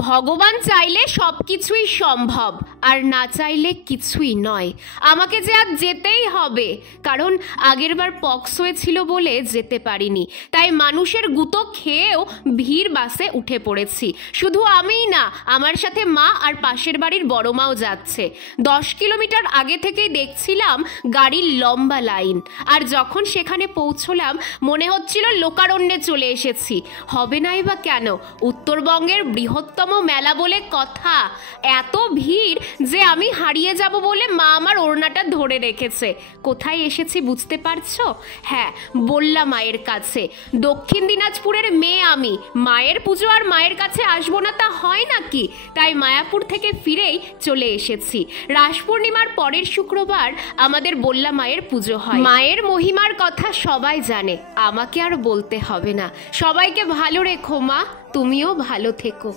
ভগবান চাইলে সবকিছুই সম্ভব, আর না চাইলে কিছুই নয়। আমাকে যে আজ যেতেই হবে, কারণ আগেরবার পক্স হয়েছিল বলে যেতে পারিনি। তাই মানুষের গুঁতো খেয়েও ভিড় বাসে উঠে পড়েছি। শুধু আমিই না, আমার সাথে মা আর পাশের বাড়ির বড় মাও যাচ্ছে। 10 কিলোমিটার আগে থেকেই দেখছিলাম গাড়ির লম্বা লাইন, আর যখন সেখানে পৌঁছলাম মনে হচ্ছিল লোকারণ্যে চলে এসেছি। হবে নাই বা কেন, উত্তরবঙ্গের বৃহত্তম মেলা বলে কথা। এত ভিড় যে আমি হারিয়ে যাব বলে মা আমার ওড়নাটা ধরে রেখেছে। কোথায় এসেছি বুঝতে পারছো? হ্যাঁ, বললাম মায়ের কাছে। দক্ষিণ দিনাজপুরের মেয়ে আমি, মায়ের পুজো আর মায়ের কাছে আসবো না তা হয় নাকি? তাই মায়াপুর থেকে ফিরেই চলে এসেছি। রাস পূর্ণিমার পরের শুক্রবার আমাদের বললা মায়ের পুজো হয়। মায়ের মহিমার কথা সবাই জানে, আমাকে আর বলতে হবে না। সবাইকে ভালো রেখো মা, তুমিও ভালো থেকো।